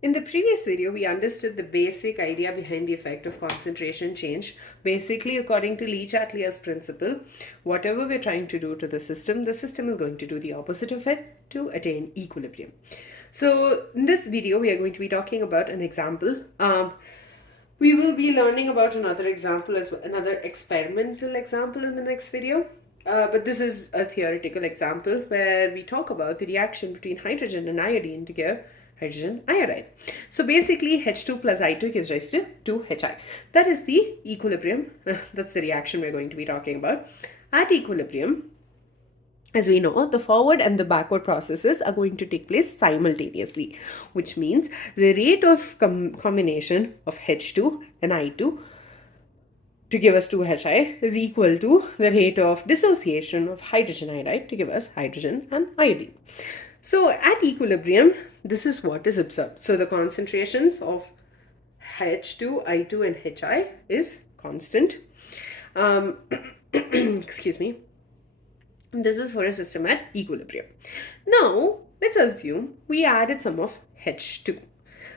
In the previous video, we understood the basic idea behind the effect of concentration change. Basically, according to Lee Chatelier's principle, whatever we're trying to do to the system is going to do the opposite of it to attain equilibrium. So in this video, we are going to be talking about an example. We will be learning about another example as well, another experimental example in the next video. But this is a theoretical example where we talk about the reaction between hydrogen and iodine to give hydrogen iodide. So basically H2 plus I2 gives rise to 2HI. That is the equilibrium. That's the reaction we're going to be talking about. At equilibrium, as we know, the forward and the backward processes are going to take place simultaneously, which means the rate of combination of H2 and I2 to give us 2HI is equal to the rate of dissociation of hydrogen iodide to give us hydrogen and iodine. So at equilibrium, this is what is observed. So the concentrations of H2, I2 and HI is constant. Excuse me. This is for a system at equilibrium. Now, let's assume we added some of H2.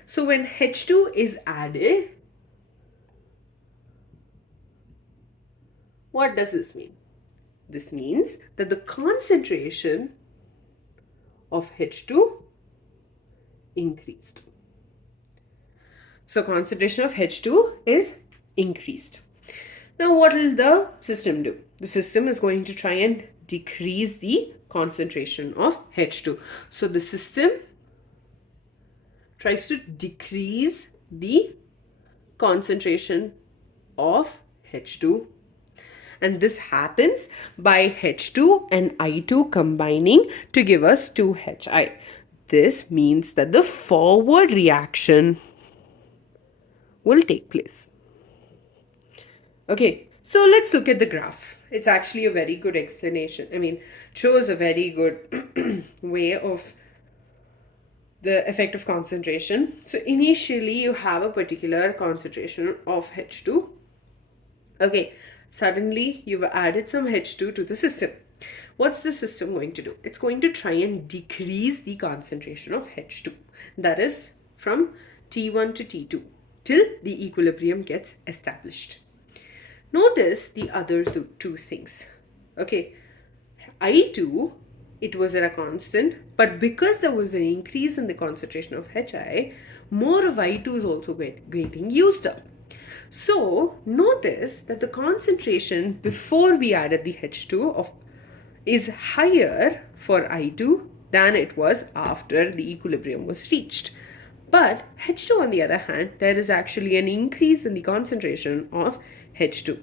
So when H2 is added, what does this mean? This means that the concentration of H2 increased. So concentration of H2 is increased. Now what will the system do? The system is going to try and decrease the concentration of H2. So the system tries to decrease the concentration of H2. And this happens by H2 and I2 combining to give us 2HI. This means that the forward reaction will take place. Okay, so let's look at the graph. It's actually a very good explanation. Shows a very good way of the effect of concentration. So initially you have a particular concentration of H2. Okay, suddenly you've added some H2 to the system. What's the system going to do? It's going to try and decrease the concentration of H2. That is from T1 to T2 till the equilibrium gets established. Notice the other two things. Okay, I2, it was at a constant, but because there was an increase in the concentration of HI, more of I2 is also getting used up. So notice that the concentration before we added the H2 is higher for I2 than it was after the equilibrium was reached. But H2 on the other hand, there is actually an increase in the concentration of H2.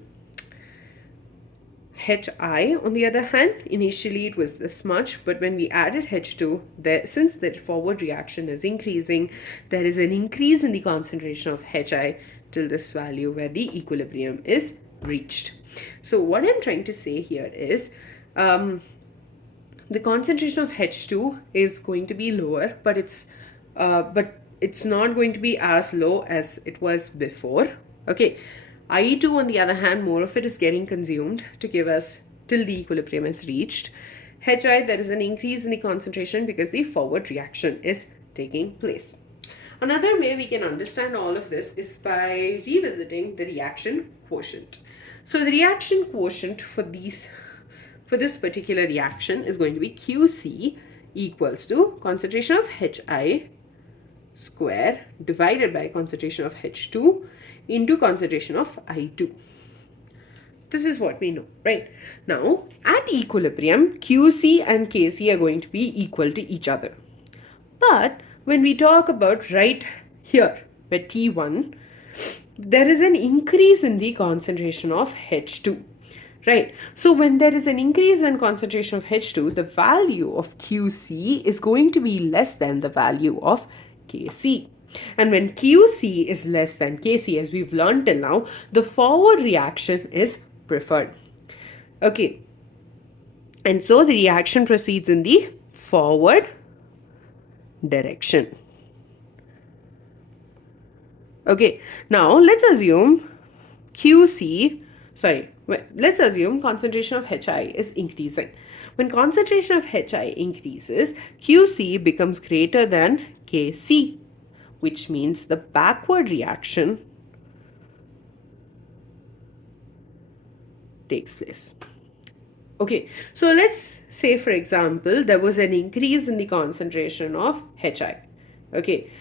HI on the other hand, initially it was this much, but when we added H2, since the forward reaction is increasing, there is an increase in the concentration of HI till this value where the equilibrium is reached. So what I'm trying to say here is the concentration of H2 is going to be lower, but it's not going to be as low as it was before. Okay, I2 on the other hand, more of it is getting consumed to give us till the equilibrium is reached. HI, there is an increase in the concentration because the forward reaction is taking place. Another way we can understand all of this is by revisiting the reaction quotient. So the reaction quotient for this particular reaction is going to be QC equals to concentration of HI square divided by concentration of H2 into concentration of I2. This is what we know, right? Now, at equilibrium, QC and KC are going to be equal to each other. But when we talk about right here, where T1, there is an increase in the concentration of H2, right? So when there is an increase in concentration of H2, the value of QC is going to be less than the value of KC. And when QC is less than KC, as we've learned till now, the forward reaction is preferred. Okay. And so the reaction proceeds in the forward direction. Okay. Now let's assume let's assume concentration of HI is increasing. When concentration of HI increases, QC becomes greater than KC. which means the backward reaction takes place. Okay, so let's say, for example, there was an increase in the concentration of HI. Okay,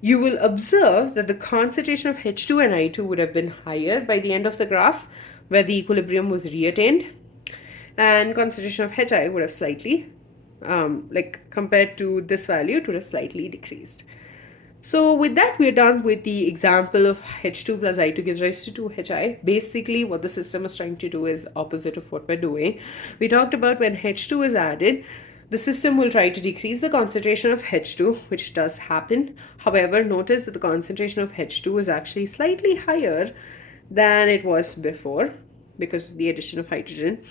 you will observe that the concentration of H2 and I2 would have been higher by the end of the graph, where the equilibrium was reattained, and concentration of HI would have slightly, like compared to this value, it would have slightly decreased. So with that, we're done with the example of H2 plus I2 gives rise to 2HI. Basically, what the system is trying to do is opposite of what we're doing. We talked about when H2 is added, the system will try to decrease the concentration of H2, which does happen. However, notice that the concentration of H2 is actually slightly higher than it was before because of the addition of hydrogen.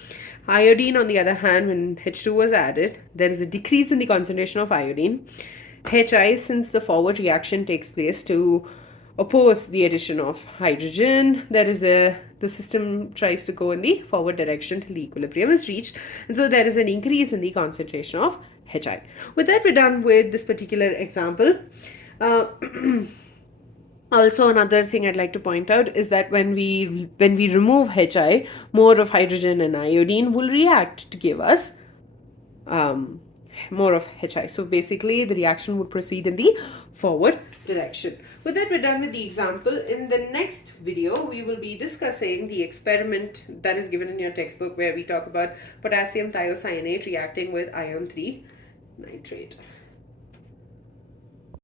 Iodine, on the other hand, when H2 was added, there is a decrease in the concentration of iodine. HI, since the forward reaction takes place to oppose the addition of hydrogen, the system tries to go in the forward direction till the equilibrium is reached, and so there is an increase in the concentration of HI. With that, we're done with this particular example. Also, another thing I'd like to point out is that when we remove HI, more of hydrogen and iodine will react to give us more of HI. So basically, the reaction would proceed in the forward direction. With that, we're done with the example. In the next video, we will be discussing the experiment that is given in your textbook, where we talk about potassium thiocyanate reacting with iron 3 nitrate.